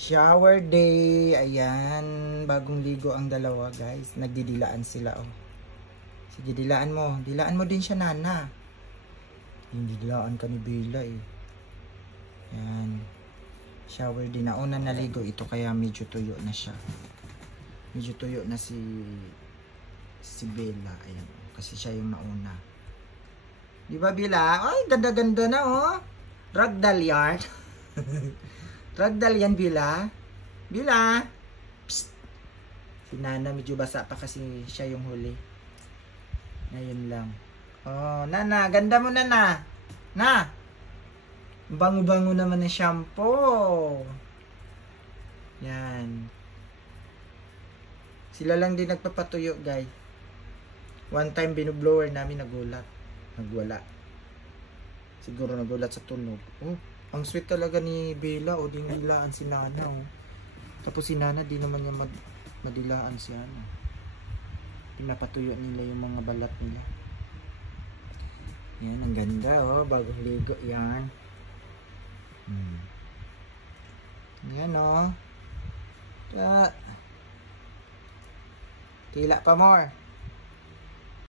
Shower day. Ayan. Bagong ligo ang dalawa, guys. Nagdidilaan sila, oh. Sige, dilaan mo. Dilaan mo din siya, Nana. Hindi dilaan ka ni Bella, eh. Ayan. Shower day. Nauna naligo ito, kaya medyo tuyo na siya. Medyo tuyo na si Bella. Ayan. Kasi siya yung nauna. Di ba, Bella? Ay, ganda-ganda na, oh. Ragdoll yan. Ragdoll yan, Bella. Bella. Psst. Si Nana medyo basa pa kasi siya yung huli. Ngayon lang. Oh, Nana. Ganda mo, Nana. Na. Bango-bango naman ng shampoo. Yan. Sila lang din nagpapatuyo, guys. One time binublower namin, nagulat. Nagwala. Siguro nagulat sa tunog. Oh, ang sweet talaga ni Bella. O, di nilaan si Nana. Oh. Tapos si Nana, di naman niya madilaan si Ana. Pinapatuyo nila yung mga balat nila. Yan, ang ganda. Oh, bagong ligo yan. Yan, oh. Tila pa more.